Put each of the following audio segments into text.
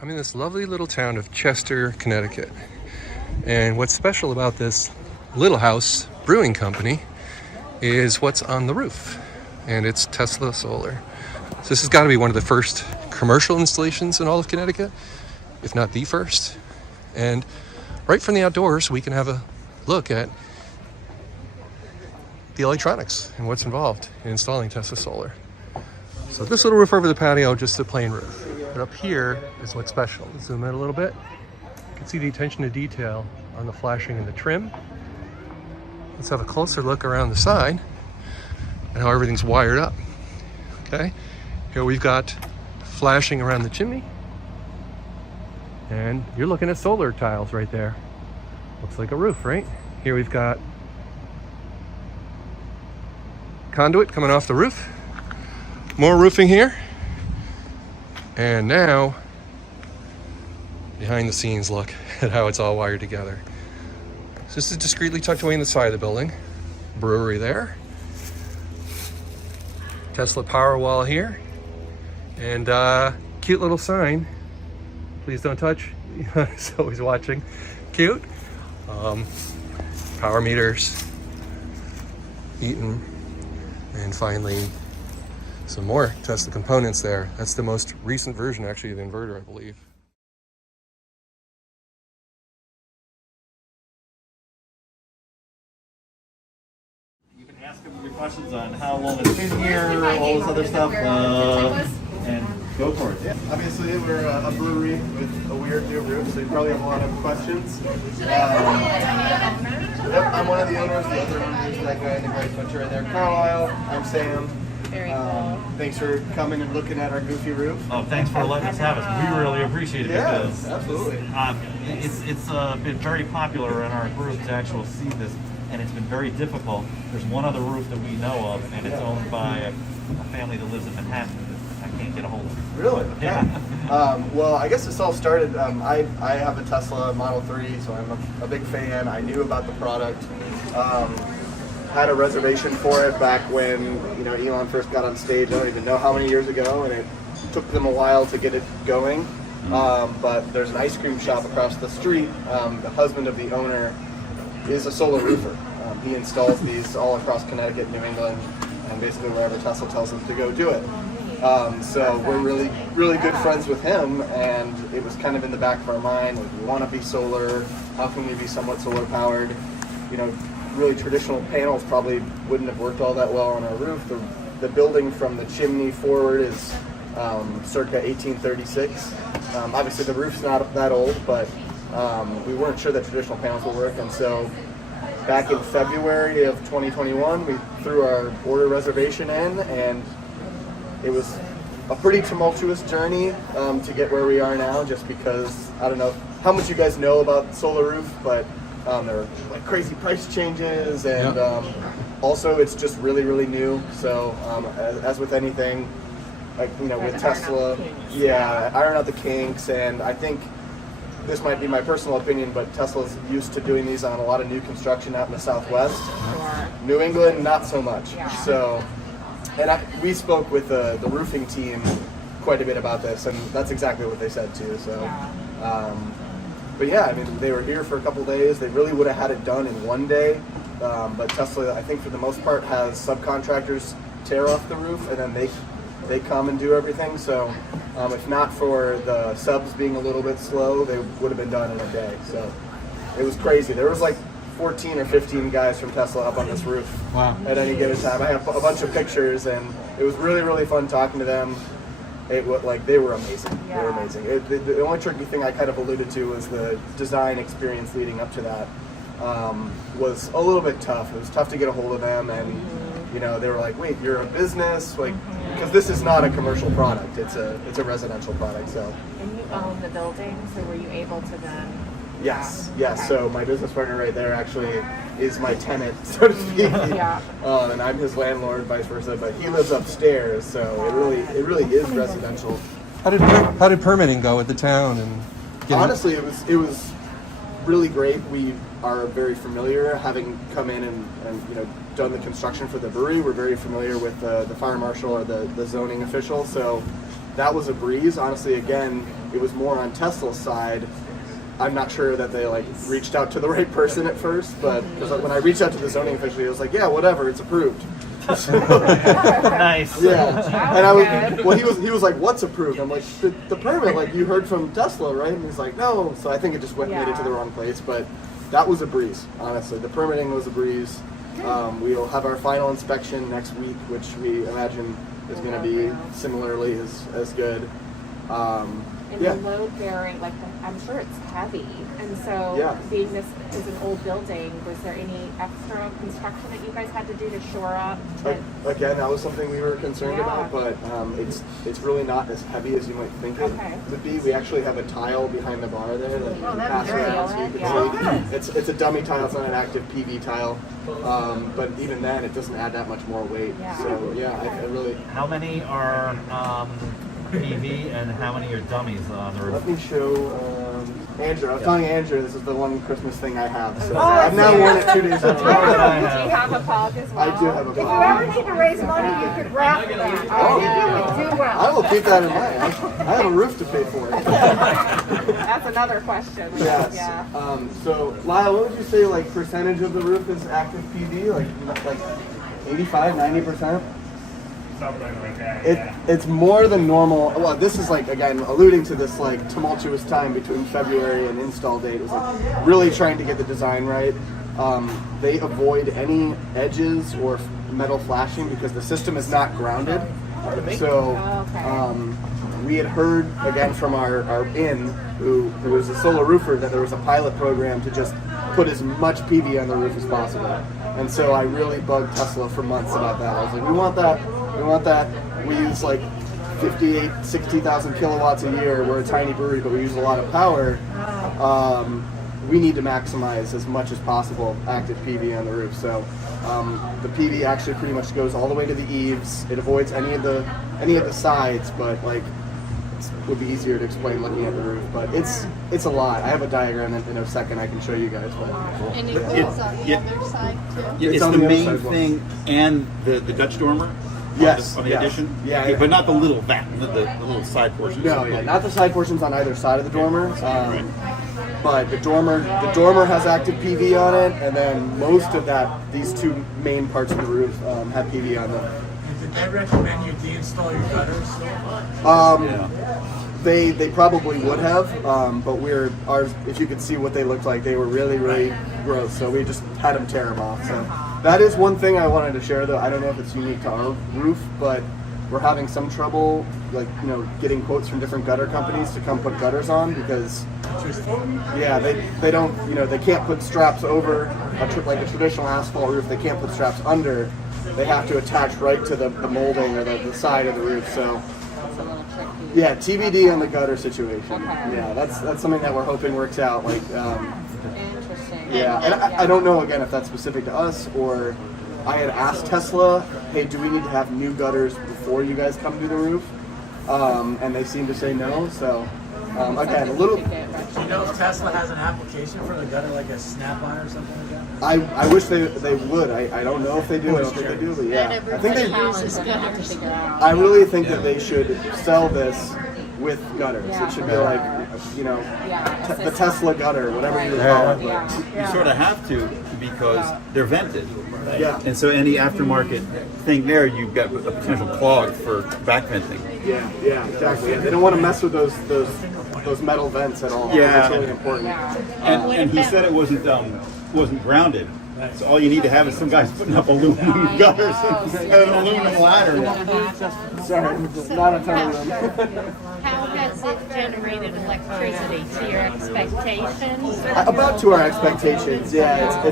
I'm in this lovely little town of Chester, Connecticut. And what's special about this Little House Brewing Company is what's on the roof. And it's Tesla Solar. So this has got to be one of the first commercial installations in all of Connecticut, if not the first. And right from the outdoors, we can have a look at the electronics and what's involved in installing Tesla Solar. So this little roof over the patio, just a plain roof. But up here is what's special. Zoom in a little bit. You can see the attention to detail on the flashing and the trim. Let's have a closer look around the side and how everything's wired up. Okay, here we've got flashing around the chimney. And you're looking at solar tiles right there. Looks like a roof, right? Here we've got conduit coming off the roof. More roofing here. And now, behind the scenes look at how it's all wired together. So this is discreetly tucked away in the side of the building. Brewery there. Tesla Powerwall here. And cute little sign. Please don't touch. He's always watching. Cute. Power meters. Eaton. And finally, some more Tesla components there. That's the most recent version, actually, of the inverter, I believe. You can ask them your questions on how long it's been here, all this other stuff, and go for it. Yeah, obviously we're a brewery with a weird new roof, so you probably have a lot of questions. I'm one of the owners. The other owner is that guy in the gray sweatshirt right there, Carlisle. I'm Sam. Very cool. Thanks for coming and looking at our goofy roof. Oh, thanks for letting us have us. We really appreciate it because absolutely. It's been very popular in our group to actually see this, and it's been very difficult. There's one other roof that we know of, and it's owned by a family that lives in Manhattan that I can't get a hold of. Really? Yeah. Well, I guess this all started. I have a Tesla Model 3, so I'm a big fan. I knew about the product. Had a reservation for it back when Elon first got on stage. I don't even know how many years ago, and it took them a while to get it going. But there's an ice cream shop across the street. The husband of the owner is a solar roofer. He installs these all across Connecticut, New England, and basically wherever Tesla tells him to go do it. So we're really, really good friends with him, and it was kind of in the back of our mind, like, we want to be solar. How can we be somewhat solar powered? Really traditional panels probably wouldn't have worked all that well on our roof. The building from the chimney forward is circa 1836. Obviously the roof's not that old, but we weren't sure that traditional panels would work, and so back in February of 2021 we threw our order reservation in, and it was a pretty tumultuous journey to get where we are now, just because I don't know how much you guys know about solar roof, but there are like crazy price changes, and also it's just really, really new. So as with anything, like with Tesla, iron out the kinks. And I think this might be my personal opinion, but Tesla's used to doing these on a lot of new construction out in the Southwest. Sure. New England, not so much. Yeah. So, and we spoke with the roofing team quite a bit about this, and that's exactly what they said too. So. But yeah, I mean, they were here for a couple days. They really would have had it done in one day. But Tesla, I think for the most part, has subcontractors tear off the roof, and then they come and do everything. So if not for the subs being a little bit slow, they would have been done in a day. So it was crazy. There was like 14 or 15 guys from Tesla up on this roof at any given time. I have a bunch of pictures, and it was really, really fun talking to them. They were amazing. Yeah. They were amazing. The only tricky thing I kind of alluded to was the design experience leading up to that was a little bit tough. It was tough to get a hold of them, and they were like, "Wait, you're a business?" Because this is not a commercial product. It's a residential product. So. And you own the building, so were you able to then? Yes. Okay. So my business partner right there actually is my tenant, so to speak. Yeah. And I'm his landlord, vice versa. But he lives upstairs, so it really is residential. How did permitting go at the town? And honestly, it was really great. We are very familiar, having come in and done the construction for the brewery. We're very familiar with the fire marshal or the zoning official. So that was a breeze. Honestly, again, it was more on Tesla's side. I'm not sure that they like reached out to the right person at first, but because when I reached out to the zoning official, he was like, "Yeah, whatever, it's approved." Nice. Yeah, and I was, well, he was like, "What's approved?" I'm like, the permit, like you heard from Tesla, right?" And he's like, "No." So I think it just made it to the wrong place, but that was a breeze, honestly. The permitting was a breeze. We'll have our final inspection next week, which we imagine is going to be similarly as good. And the load bearing, like I'm sure it's heavy, and so being this is an old building, was there any extra construction that you guys had to do to shore up? Again, that was something we were concerned about, but it's really not as heavy as you might think it would be. We actually have a tile behind the bar there that you can pass around so you can see. It's a dummy tile, it's not an active PV tile, but even then it doesn't add that much more weight. So I really. How many are PV and how many are dummies on the roof? Let me show Andrew. I was telling Andrew this is the one Christmas thing I have. So I've now worn it 2 days in a row. Do you have a pug as well? I do have a If you pug. ever need to raise money, you could raffle that. I think you would do well. I will keep that in mind. I have a roof to pay for. That's another question. Yes. Yeah. So Lyle, what would you say like percentage of the roof is active PV? Like 85, 90%? Something like that. It's more than normal. Well, this is like, again, alluding to this like tumultuous time between February and install date. It was like really trying to get the design right. They avoid any edges or metal flashing because the system is not grounded. So we had heard again from our in who was a solar roofer that there was a pilot program to just put as much PV on the roof as possible. And so I really bugged Tesla for months about that. I was like, we want that. We use like 58, 60,000 kilowatts a year. We're a tiny brewery, but we use a lot of power. We need to maximize as much as possible active PV on the roof. So the PV actually pretty much goes all the way to the eaves. It avoids any of the sides, but like it would be easier to explain looking at the roof. But it's a lot. I have a diagram in a second I can show you guys. But And it goes on the other side too? It's on the the other main side as well. thing and the Dutch dormer? Yes, On the yes. addition? Yeah, Okay, yeah. but not the little the little side portions? no, not the side portions on either side of the dormer. But the dormer has active PV on it, and then most of these two main parts of the roof have PV on them. Did they recommend you deinstall your gutters? They probably would have, but ours. If you could see what they looked like, they were really gross. So we just had them tear them off. So that is one thing I wanted to share, though. I don't know if it's unique to our roof, but we're having some trouble, getting quotes from different gutter companies to come put gutters on because, they don't, they can't put straps over like a traditional asphalt roof. They can't put straps under. They have to attach right to the molding or the side of the roof. So. It's a little tricky. Yeah, TBD on the gutter situation. Yeah, that's something that we're hoping works out. Interesting. Yeah, and I don't know again if that's specific to us or I had asked Tesla, hey, do we need to have new gutters before you guys come to the roof? And they seem to say no. So again, a little. Do you know if Tesla has an application for the gutter, like a snap-on or something like that? I wish they would. I don't know if they do. I don't think they do, but yeah, I think they. uses gutters. I really think that they should sell this with gutters. It should be like, the Tesla gutter, whatever you call it. You sort of have to because they're vented. Yeah. And so any aftermarket thing there, you've got a potential clog for back venting. Yeah, exactly. Yeah, they don't want to mess with those metal vents at all. Yeah. It's really important. And he said it wasn't grounded. So all you need to have is some guys putting up aluminum gutters and an aluminum ladder. Sorry, not a ton of them. How has it generated electricity to your expectations? About to our expectations, yeah.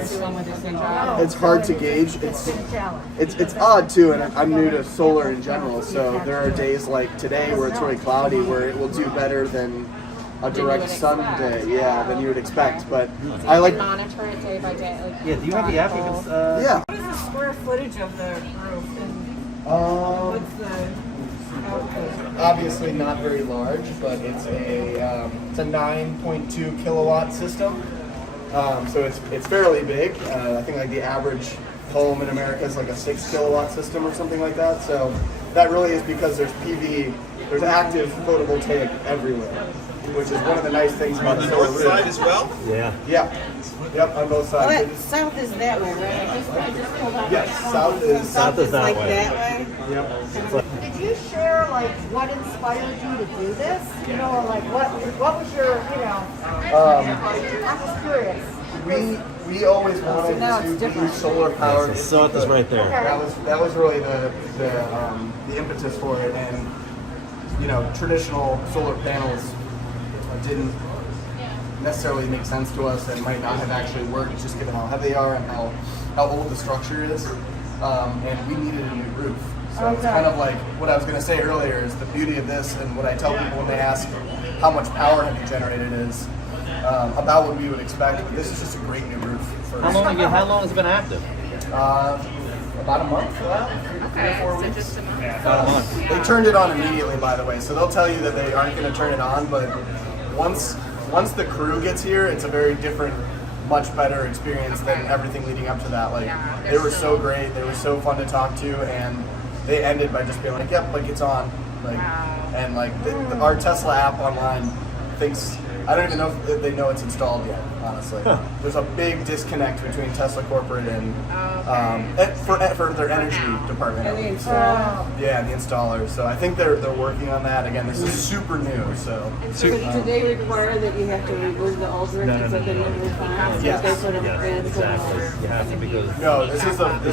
It's hard to gauge. It's odd too, and I'm new to solar in general. So there are days like today where it's really cloudy, where it will do better than a direct sun day, than you would expect. But I like. Monitor it day by day. Yeah, do you have the app? You can, Yeah. What is the square footage of the roof and what's the output? Obviously not very large, but it's a 9.2 kilowatt system. So it's fairly big. I think like the average home in America is like a 6 kilowatt system or something like that. So that really is because there's there's active photovoltaic everywhere, which is one of the nice things about the solar roof. as well? Yeah. Yeah. Yep, on both Well, sides. that south is that way, right? I just pulled out. Yes, south is. South is that like way. that way. Yep. Did you share like what inspired you to do this? You know, or like what was your, you know? I'm just curious. We always wanted now to it's do different. solar powered. South is right there. That was really the impetus for it, and you know, traditional solar panels didn't necessarily make sense to us and might not have actually worked, just given how heavy they are and how old the structure is, and we needed a new roof. So it's kind of like what I was going to say earlier is the beauty of this, and what I tell people when they ask how much power have you generated is about what we would expect. But this is just a great new roof. For How long has it been active? about a month for that. Okay, 4 so weeks. just a month. They turned it on immediately, by the way. So they'll tell you that they aren't going to turn it on, but once the crew gets here, it's a very different, much better experience than everything leading up to that. Like they were so great, they were so fun to talk to, and they ended by just being like, "Yep, like it's on." Like, and like our Tesla app online thinks. I don't even know if they know it's installed yet, honestly. There's a big disconnect between Tesla corporate and for their energy department. And the So, installer. yeah, the installers. So I think they're working on that. Again, this is super new. So So do they require that you have to remove the old roof to put the new roof on? Yes. They put them in. You have to because no, this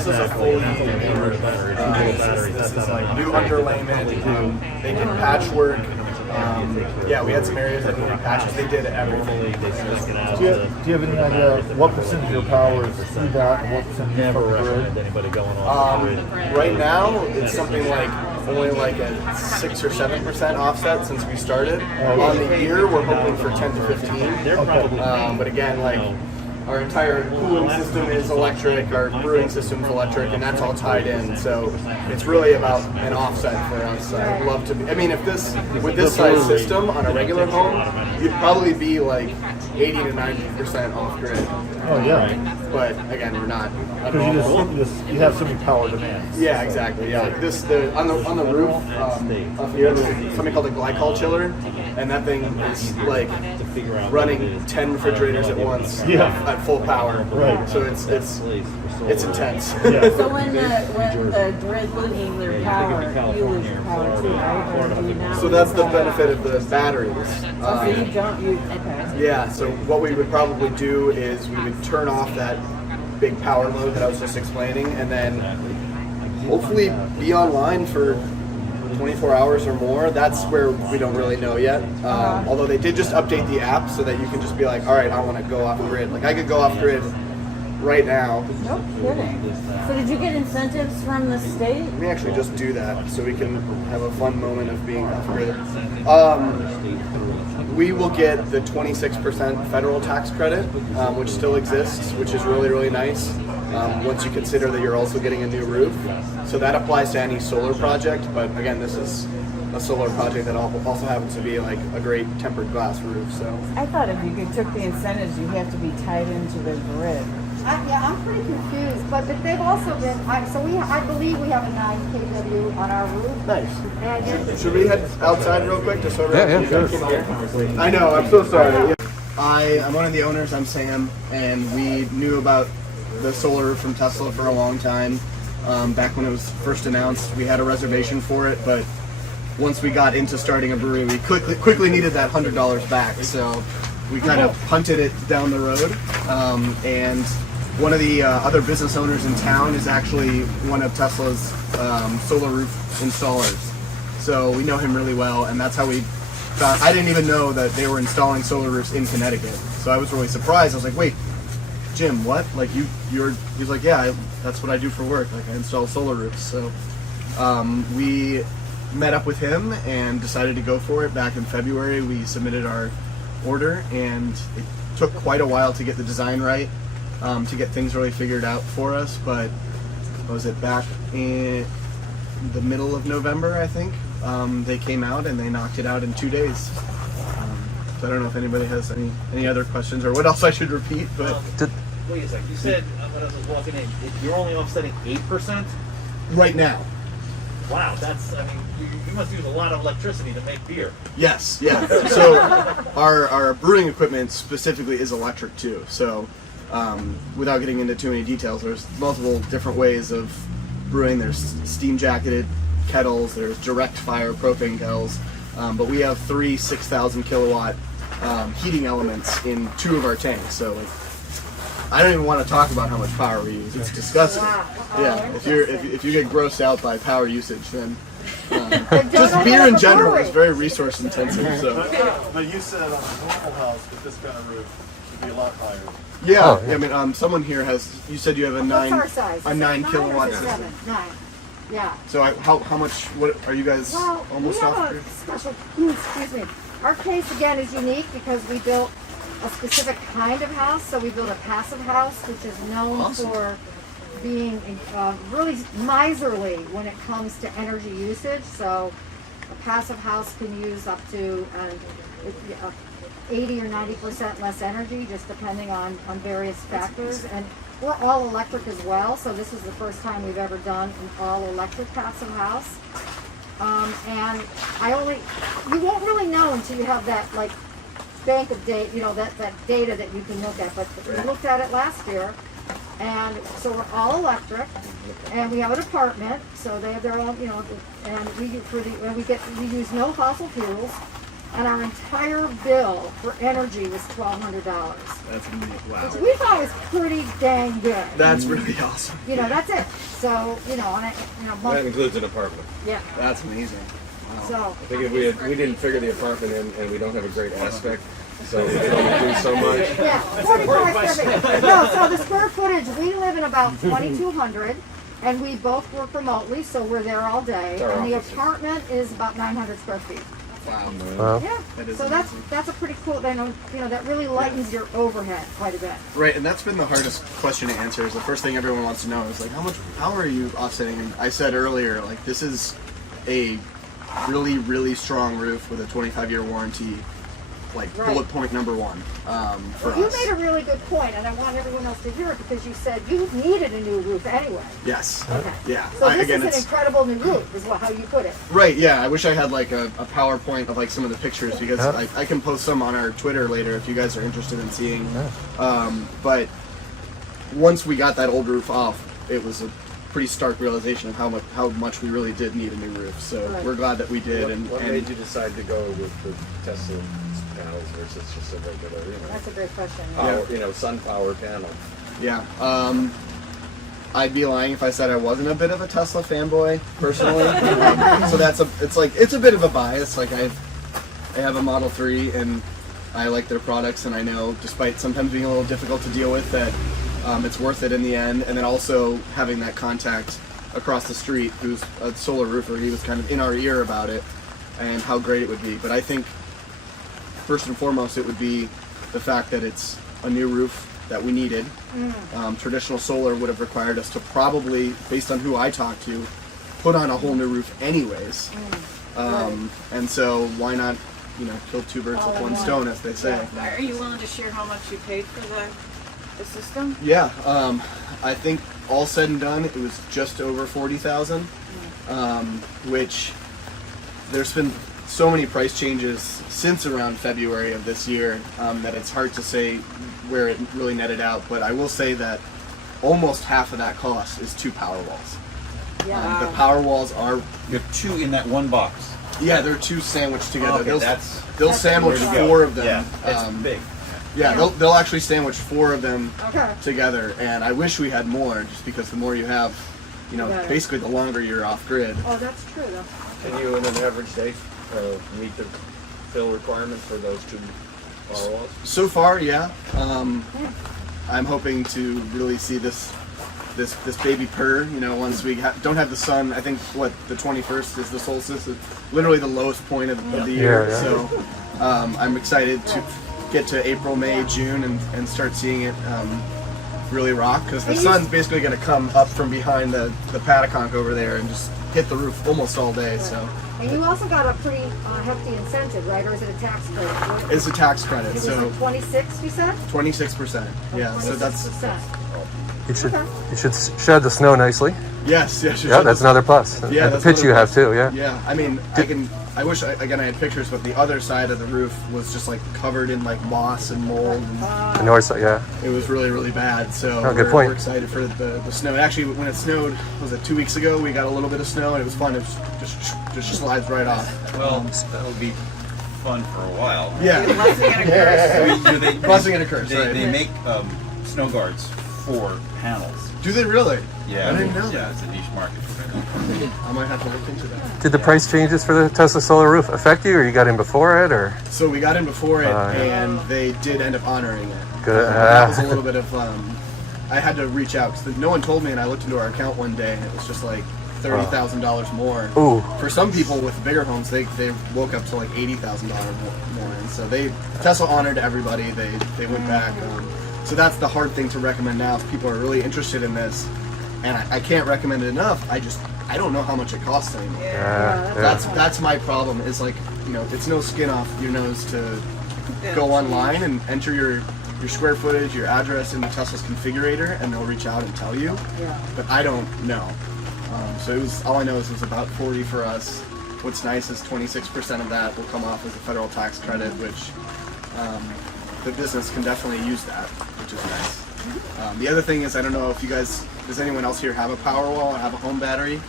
is a fully new roof. battery. This is like new underlayment. They did patchwork. Yeah, we had some areas that needed patches. They did everything. Do you have any idea what percent of your power is through that and what percent Never from the grid? recommend anybody going on. Right now, it's something like only like a 6 or 7% offset since we started. On the year, we're hoping for 10 to 15. They're probably But again, like our entire cooling system is electric, our brewing system is electric, and that's all tied in. So it's really about an offset for us. I'd love to be. I mean, if with this size system on a regular home, you'd probably be like 80 to 90% off grid. Oh yeah, But again, we're not. because you have so many power demands. Yeah, exactly. Yeah, on the roof up here, there's something called a glycol chiller, and that thing is like running 10 refrigerators at once at full power. Right. So it's intense. Yeah. So when the grid loses their power, you lose your power too, right? Or do you not So lose that's the power? benefit of the batteries. So you don't use, okay. Yeah, so what we would probably do is we would turn off that big power load that I was just explaining, and then hopefully be online for 24 hours or more. That's where we don't really know yet. Although they did just update the app so that you can just be like, all right, I want to go off grid. Like I could go off grid right now. No kidding. So did you get incentives from the state? We actually just do that so we can have a fun moment of being off grid. We will get the 26% federal tax credit, which still exists, which is really, really nice. Once you consider that you're also getting a new roof. So that applies to any solar project, but again, this is a solar project that also happens to be like a great tempered glass roof. So I thought if you took the incentives, you have to be tied into the grid. I'm pretty confused, but they've also been, I believe we have a 9 kW on our roof. nice. And Should we head outside real quick just so everyone Yeah, can hear? I know, I'm so sorry. I'm one of the owners, I'm Sam, and we knew about the solar roof from Tesla for a long time. Back when it was first announced, we had a reservation for it, but once we got into starting a brewery, we quickly needed that $100 back, so we kind of punted it down the road. And one of the other business owners in town is actually one of Tesla's solar roof installers. So we know him really well, and that's how we found. I didn't even know that they were installing solar roofs in Connecticut. So I was really surprised. I was like, wait, Jim, what? Like he's like, yeah, that's what I do for work. Like I install solar roofs. So we met up with him and decided to go for it back in February. We submitted our order, and it took quite a while to get the design right, to get things really figured out for us. But was it back in the middle of November, I think? They came out and they knocked it out in 2 days. So I don't know if anybody has any other questions or what else I should repeat, but Wait a second. You said when I was walking in, you're only offsetting 8%. right now. Wow, that's, I mean, you must use a lot of electricity to make beer. Yes, yeah. So our brewing equipment specifically is electric too. So without getting into too many details, there's multiple different ways of brewing. There's steam jacketed kettles, there's direct fire propane kettles, but we have 3 6,000 kilowatt heating elements in 2 of our tanks. So like, I don't even want to talk about how much power we use. It's disgusting. Wow. Yeah, if you get grossed out by power usage, then Don't just open beer up in a general brewery. is very resource intensive. So But you said on a normal house with this kind of roof, it'd be a lot higher. yeah, Oh, yeah. I mean, someone here has. You said you have a What's 9 our size? a 9 Is it kilowatt or is it system. 7? 9. Yeah. So how much? What are you guys Well, almost we off? have a special, excuse me. Our case again is unique because we built a specific kind of house. So we built a passive house, which is known Awesome. for being really miserly when it comes to energy usage. So a passive house can use up to 80 or 90% less energy, just depending on various factors. And we're all electric as well, so this is the first time we've ever done an all electric passive house. And you won't really know until you have that like bank of data, that data that you can look at. But we looked at it last year, and so we're all electric, and we have an apartment, so they have their own, and we use no fossil fuels. And our entire bill for energy was $1,200, That's amazing. Wow. which we thought was pretty dang good. That's really awesome. That's it. So, That includes an apartment. yeah. That's amazing. Wow. So, I think if we didn't figure the apartment in, and we don't have a great aspect, so we can only do so much. yeah, 45 square feet. No, so the square footage, we live in about 2,200, and we both work remotely, so we're there all day. It's our And the office. apartment is about 900 square feet. Wow. Wow. Yeah. That is So that's a pretty cool. That really lightens your overhead quite a bit. Right, and that's been the hardest question to answer. Is the first thing everyone wants to know is like how are you offsetting? And I said earlier, like this is a really, really strong roof with a 25-year warranty. Like Right. bullet point number 1 for You us. made a really good point, and I want everyone else to hear it because you said you needed a new roof anyway. Yes. Okay. Yeah. So this Again, is it's an incredible new roof, is how you put it. right. Yeah. I wish I had like a PowerPoint of like some of the pictures because Yeah. I can post some on our Twitter later if you guys are interested in seeing. But once we got that old roof off, it was a pretty stark realization of how much we really did need a new roof. So Right. we're glad that we did. What made you decide to go with the Tesla panels versus just a regular, That's a great question. power, sun power panel? Yeah. I'd be lying if I said I wasn't a bit of a Tesla fanboy personally. So it's a bit of a bias. Like I have a Model 3 and I like their products, and I know despite sometimes being a little difficult to deal with that it's worth it in the end. And then also having that contact across the street who's a solar roofer, he was kind of in our ear about it and how great it would be. But I think first and foremost it would be the fact that it's a new roof that we needed. Traditional solar would have required us to probably, based on who I talked to, put on a whole new roof anyways. And so why not, kill two birds with one stone, as they say. Are you willing to share how much you paid for the system? Yeah, I think all said and done, it was just over 40,000, which there's been so many price changes since around February of this year that it's hard to say where it really netted out. But I will say that almost half of that cost is 2 Powerwalls. Yeah. The Powerwalls are, You have 2 in that one box. yeah, they're 2 sandwiched together. Okay, They'll sandwich Where to go. 4 of them. Yeah, it's big. Yeah, they'll actually sandwich 4 of them Okay. together, and I wish we had more, just because the more you have, Better. basically the longer you're off grid. Oh, that's true. Can you, in an average day, meet the fill requirements for those 2 Powerwalls? So far, yeah. I'm hoping to really see this baby purr. Once we don't have the sun. I think the 21st is the solstice. It's literally the lowest point of the year. Yeah. So I'm excited to get to April, May, June, and start seeing it really rock, because the sun's basically going to come up from behind the Pataconk over there and just hit the roof almost all day. So And you also got a pretty hefty incentive, right? Or is it a tax credit? it's a tax credit. It was So like 26, you said? 26%. Yeah. So that's 26%. It should shed the snow nicely. Yes, yes. Yeah, that's another plus. Yeah, And the that's pitch another you have plus. too, yeah. Yeah, I mean, I wish I had pictures, but the other side of the roof was just like covered in like moss and mold. And The north side, yeah. it was really, really bad. So Oh, good point. we're excited for the snow. Actually, when it snowed, was it 2 weeks ago? We got a little bit of snow, and it was fun. It was just slides right off. Well, that'll be fun for a while. Yeah. Blessing and a curse. Blessing and a curse, right. They make snow guards for panels. Do they really? Yeah, I didn't know yeah, that. it's a niche market for that. I might have to look into that. Did the price changes for the Tesla solar roof affect you, or you got in before it, or? So we got in before it, Yeah. and they did end up honoring it. Good. That was a little bit of. I had to reach out because no one told me, and I looked into our account one day, and it was just like $30,000 more. Ooh. For some people with bigger homes, they woke up to like $80,000 more, and so Tesla honored everybody. They went back. So that's the hard thing to recommend now if people are really interested in this, and I can't recommend it enough. I don't know how much it costs anymore. Yeah. That's my problem. Is like, it's no skin off your nose to go online and enter your square footage, your address into Tesla's configurator, and they'll reach out and tell you. Yeah. But I don't know. So all I know is it was about 40 for us. What's nice is 26% of that will come off as a federal tax credit, which the business can definitely use that, which is nice. The other thing is, I don't know if does anyone else here have a Powerwall or have a home battery?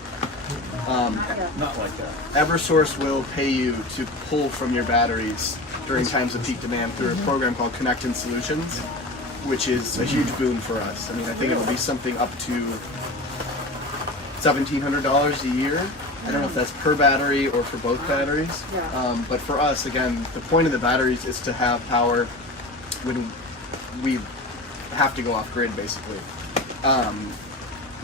Not like that. Eversource will pay you to pull from your batteries during times of peak demand through a program called Connected Solutions, which is a huge boon for us. I mean, I think it'll be something up to $1,700 a year. I don't know if that's per battery or for both batteries. But for us, again, the point of the batteries is to have power when we have to go off grid, basically.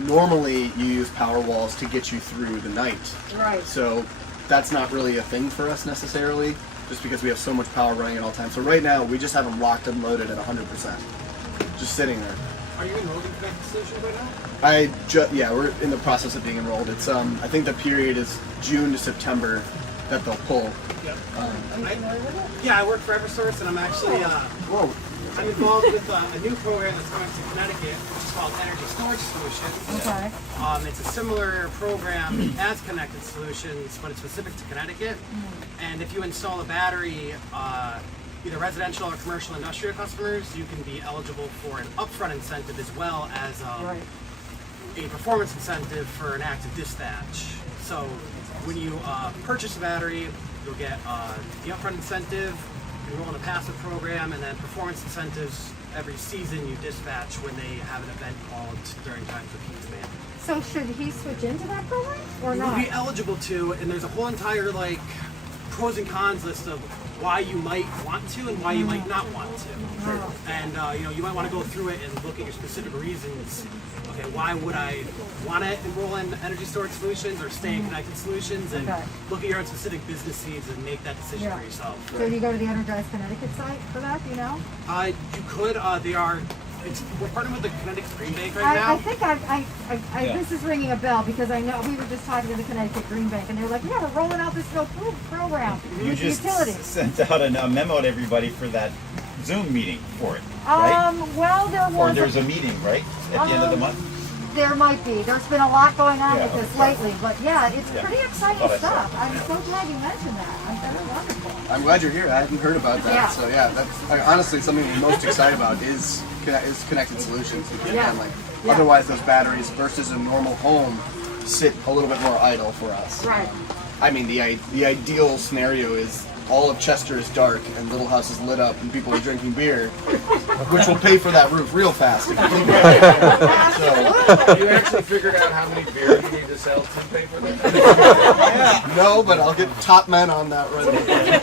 Normally, you use Powerwalls to get you through the night. Right. So that's not really a thing for us necessarily, just because we have so much power running at all times. So right now, we just have them locked and loaded at 100%, just sitting there. Are you enrolled in Connected Solutions right now? Yeah, we're in the process of being enrolled. It's I think the period is June to September that they'll pull. Yep. I work for Eversource, and I'm actually I'm involved with a new program that's coming to Connecticut, which is called Energy Storage Solutions. Okay. It's a similar program as Connected Solutions, but it's specific to Connecticut. And if you install a battery, either residential or commercial industrial customers, you can be eligible for an upfront incentive as well as a performance incentive for an active dispatch. So when you purchase a battery, you'll get the upfront incentive, enroll in a passive program, and then performance incentives every season you dispatch when they have an event called during times of peak demand. So should he switch into that program or You not? would be eligible to, and there's a whole entire pros and cons list of why you might want to and why you might not want to. Wow. And you might want to go through it and look at your specific reasons. Okay, why would I want to enroll in Energy Storage Solutions or stay in Connected Solutions, and look at your own specific business needs and make that decision for yourself. So you go to the Energize Connecticut site for that, do you know? You could. We're partnering with the Connecticut Green Bank right now. I think this is ringing a bell because I know we were just talking to the Connecticut Green Bank and they were like, yeah, we're rolling out this program You with just utilities. sent out a memo to everybody for that Zoom meeting for it, right? Well, there was. Or there's a meeting, right, at the end of the month? There might be. There's been a lot going on with this okay. lately, but yeah, it's Yeah. pretty exciting Thought I stuff. saw I'm so glad you mentioned that. That's wonderful. I'm glad you're here. I hadn't heard about that. Yeah. So yeah, that's honestly something we're most excited about is Connected Solutions. Yeah. Otherwise, those batteries versus a normal home sit a little bit more idle for us. Right. I mean, the ideal scenario is all of Chester is dark and Little House is lit up and people are drinking beer, which will pay for that roof real fast if you think about it. Have you actually figured out how many beer you need to sell to pay for that? No, but I'll get top men on that right away.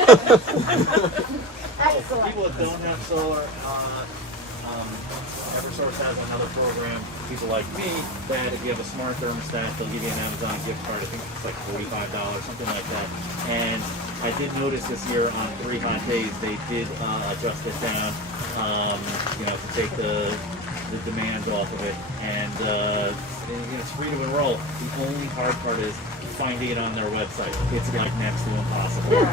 For people that don't have solar, Eversource has another program. People like me, that if you have a smart thermostat, they'll give you an Amazon gift card. I think it's like $45, something like that. And I did notice this year on 3 hot days, they did adjust it down, to take the demand off of it. And it's free to enroll. The only hard part is finding it on their website. It's like next to impossible.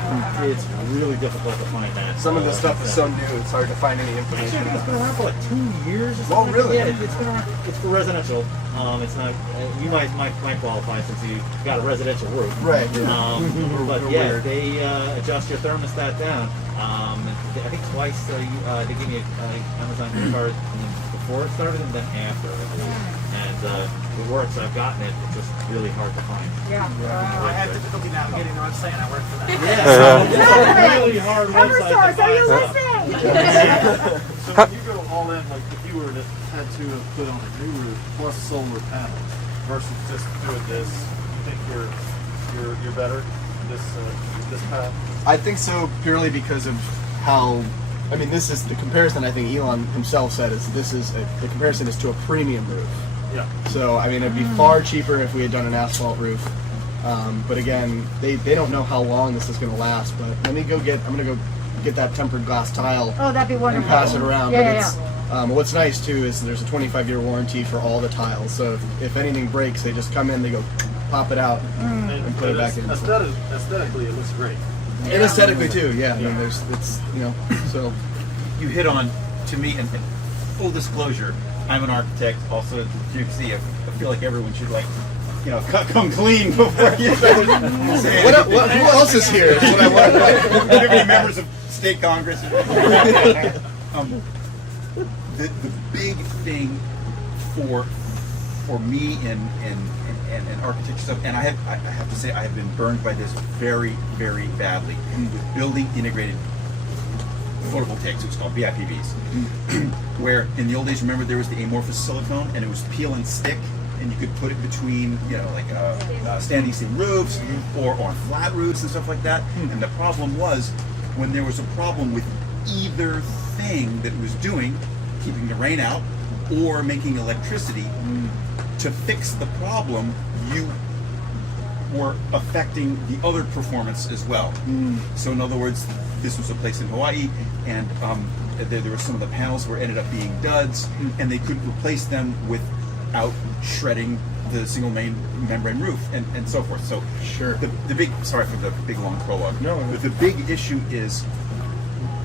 It's really difficult to find that. Some of the stuff is so new, it's hard to find any information. Actually, I think it's been around for like 2 years or something. Oh, really? Yeah, it's been around. It's for residential. It's not, you might qualify since you got a residential roof. Right. But yeah, they adjust your thermostat down. I think twice they give me an Amazon gift card before it started and then after. And it works. I've gotten it. It's just really hard to find. Yeah. I had difficulty navigating the website and I worked for that. Yeah. It's a really hard website to Eversource, are you find listening? So when you go all in, like if you were to had to have put on a new roof plus solar panels versus just doing this, you think you're better in this path? I think so purely because of how. I mean, this is the comparison. I think Elon himself said is the comparison is to a premium roof. Yeah. So I mean, it'd be far cheaper if we had done an asphalt roof. But again, they don't know how long this is going to last. But I'm gonna go get that tempered glass tile. Oh, that'd be wonderful. And pass it around. Yeah, But what's nice too is there's a 25-year warranty for all the tiles. So if anything breaks, they just come in, they go pop it out and put it back in. Aesthetically, it looks great. And aesthetically too, yeah. I mean, it's so. You hit on, to me, and full disclosure, I'm an architect. Also, as you can see, I feel like everyone should come clean before you say anything. Who else is here? Is what I want to know. Do you have any members of state congress? The big thing for me in architecture stuff, and I have to say I have been burned by this very, very badly with building integrated photovoltaics. It was called BIPVs, where in the old days, remember, there was the amorphous silicone and it was peel and stick, and you could put it between standing seam roofs or on flat roofs and stuff like that. And the problem was when there was a problem with either thing that it was doing, keeping the rain out or making electricity, to fix the problem, you were affecting the other performance as well. So in other words, this was a place in Hawaii, and there were some of the panels where ended up being duds, and they couldn't replace them without shredding the single membrane roof and so forth. So sure. The big, sorry for the big long prologue. No, but the big issue is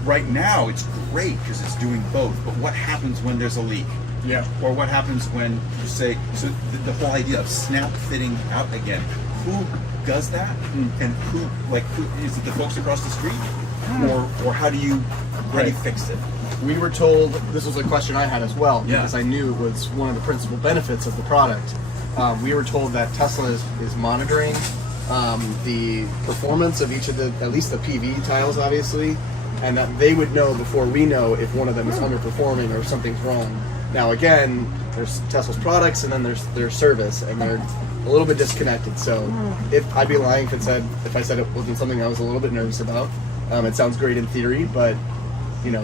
right now it's great because it's doing both. But what happens when there's a leak? Yeah. Or what happens when you say, so the whole idea of snap fitting out again, who does that? And who is it, the folks across the street? Or how do you fix it? We were told, this was a question I had as well, because I knew it was one of the principal benefits of the product. We were told that Tesla is monitoring the performance of each of at least the PV tiles, obviously, and that they would know before we know if one of them is underperforming or something's wrong. Now again, there's Tesla's products and then there's their service, and they're a little bit disconnected. So if I'd be lying if I said it wasn't something I was a little bit nervous about. It sounds great in theory, but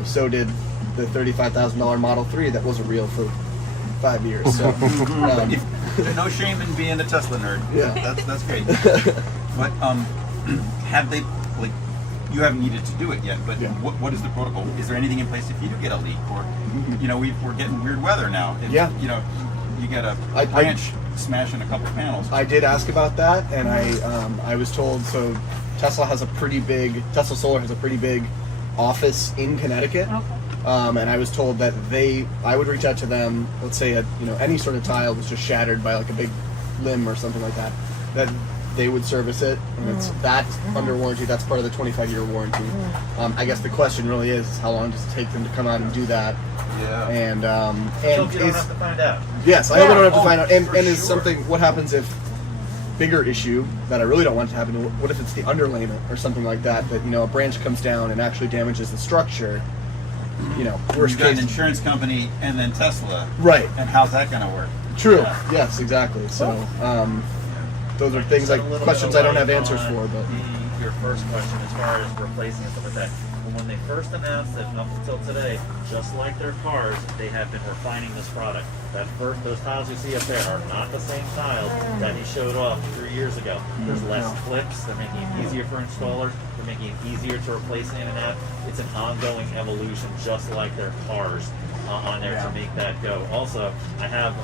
so did the $35,000 Model 3 that wasn't real for 5 years. So no shame in being a Tesla nerd. Yeah, that's great. But have they you haven't needed to do it yet, but what is the protocol? Is there anything in place if you do get a leak, or we're getting weird weather now? If, you get a branch smashing a couple of panels. I did ask about that, and I was told so. Tesla Solar has a pretty big office in Connecticut, and I was told that I would reach out to them. Let's say any sort of tile was just shattered by like a big limb or something like that. That they would service it, and that's under warranty. That's part of the 25-year warranty. I guess the question really is how long does it take them to come out and do that? Yeah. And you don't have to find out. Yes, I hope I don't have to find out. And is something? What happens if? Bigger issue that I really don't want to happen. What if it's the underlayment or something like that? That a branch comes down and actually damages the structure. Worst You've got case. an insurance company and then Tesla. Right. And how's that going to work? True. Yeah. Yes, exactly. So those are things questions I don't have answers for. But your first question as far as replacing and stuff like that. When they first announced it, up until today, just like their cars, they have been refining this product. Those tiles you see up there are not the same tiles that he showed off 3 years ago. There's less clips. They're making it easier for installers. They're making it easier to replace in and out. It's an ongoing evolution, just like their cars on there to make that go. Also, I have,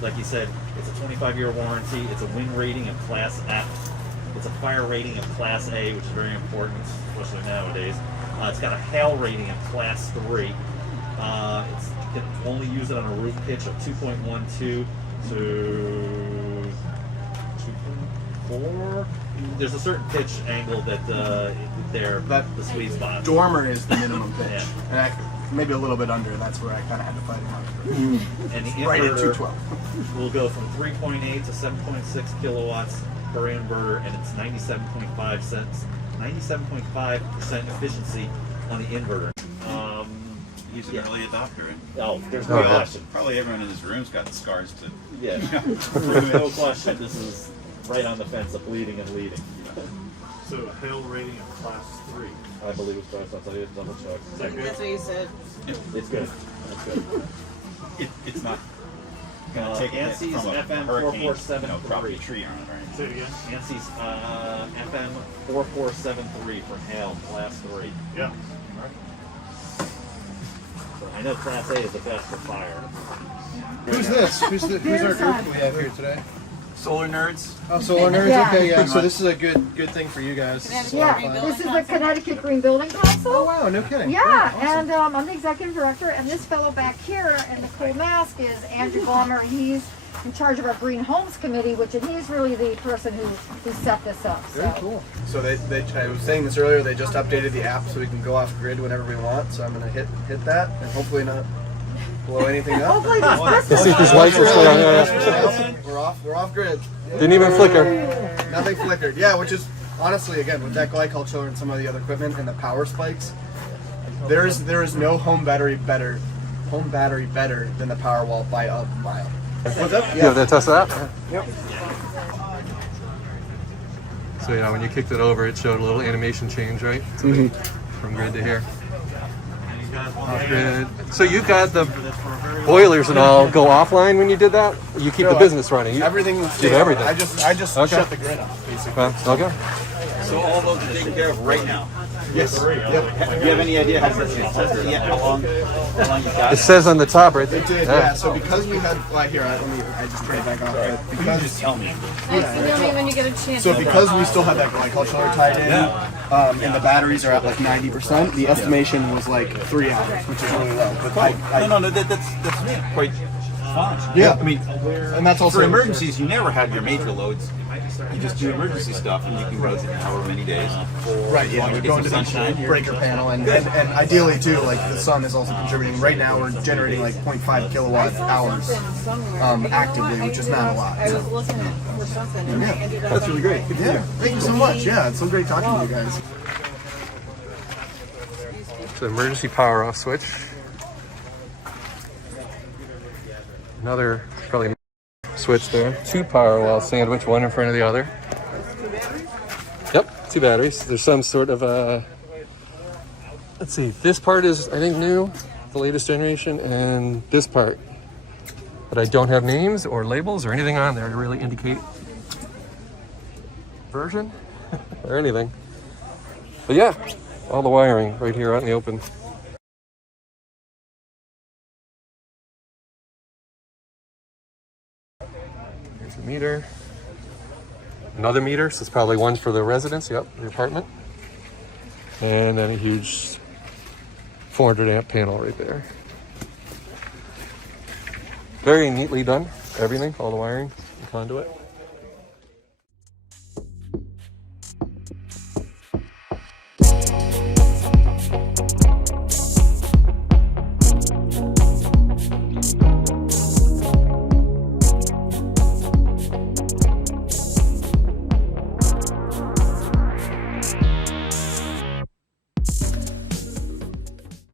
like you said, it's a 25-year warranty. It's a wind rating of Class F. It's a fire rating of Class A, which is very important, especially nowadays. It's got a hail rating of Class 3. You can only use it on a roof pitch of 2.12. to 2.4. There's a certain pitch angle that the sweet spot. Dormer is the minimum pitch, Yeah. and maybe a little bit under. That's where I kind of had to fight it out. And the Right at inverter 212. will go from 3.8 to 7.6 kilowatts per inverter, and it's 97.5% efficiency on the inverter. He's an early adopter. Oh, there's no question. Probably everyone in this room's got the scars to. Yeah, no question. This is right on the fence of bleeding and leading. So hail rating of class 3. I believe it's class. I'll tell you, double check. Is that good? That's what you said. It's good. It's good. It's not gonna take a hit ANSI's from a FM hurricane, 4473. dropping a tree on it, right? Say it again. ANSI's FM 4473 for hail, class 3. Yeah. So I know class A is the best for fire. Who's this? Who's our group we have here today? Solar nerds. Oh, solar nerds. Yeah. Okay, yeah. So this is a good thing for you guys. Yeah, this is the Connecticut Green Building Council. Oh wow, no kidding. Yeah, Awesome. and I'm the executive director, and this fellow back here in the cool mask is Andrew Baumer. He's in charge of our Green Homes Committee, which and he's really the person who set this up. So. Very cool. So I was saying this earlier. They just updated the app so we can go off grid whenever we want. So I'm gonna hit that and hopefully not blow anything up. Hopefully this Let's see if these lights are still on. Yeah. We're off grid. Didn't even flicker. Nothing flickered. Yeah, which is honestly again with that glycol chiller and some of the other equipment and the power spikes, there is no home battery better than the Powerwall by a mile. What's up? Yeah, they test that. Yep. So yeah, when you kicked it over, it showed a little animation change, right? So from grid to here. Off grid. So you got the boilers and all go offline when you did that? You keep the business running. You Everything. did everything. I just Okay. shut the grid off basically. Well, okay. So all those are taken care of right now. Yes. Yep. Do you have any idea how long you got? It says on the top right there. It did, yeah. So because we had, I just turned it back off. But because Just tell me. Email me when you get a chance. So because we still had that glycol chiller tied in, and the batteries are at like 90%, the estimation was like 3 hours, which is really low. But No, that's quite fine. Yeah. I mean, and that's also for emergencies, you never have your major loads. You just do emergency stuff, and you can go however many days. Right, yeah, we're going to the breaker panel, and ideally too, like the sun is also contributing. Right now, we're generating like 0.5 kilowatt hours actively, which is not a lot. I So. was listening for something and I ended up. That's really great. Yeah, thank you so much. Yeah, it's so great talking to you guys. It's an emergency power off switch. Another probably switch there. 2 Powerwall sandwich, one in front of the other. Yep, 2 batteries. There's some sort of let's see, this part is I think new, the latest generation, and this part. But I don't have names or labels or anything on there to really indicate version or anything. But yeah, all the wiring right here out in the open. Here's the meter. Another meter, so it's probably one for the residents, yep, the apartment. And then a huge 400 amp panel right there. Very neatly done, everything, all the wiring, the conduit.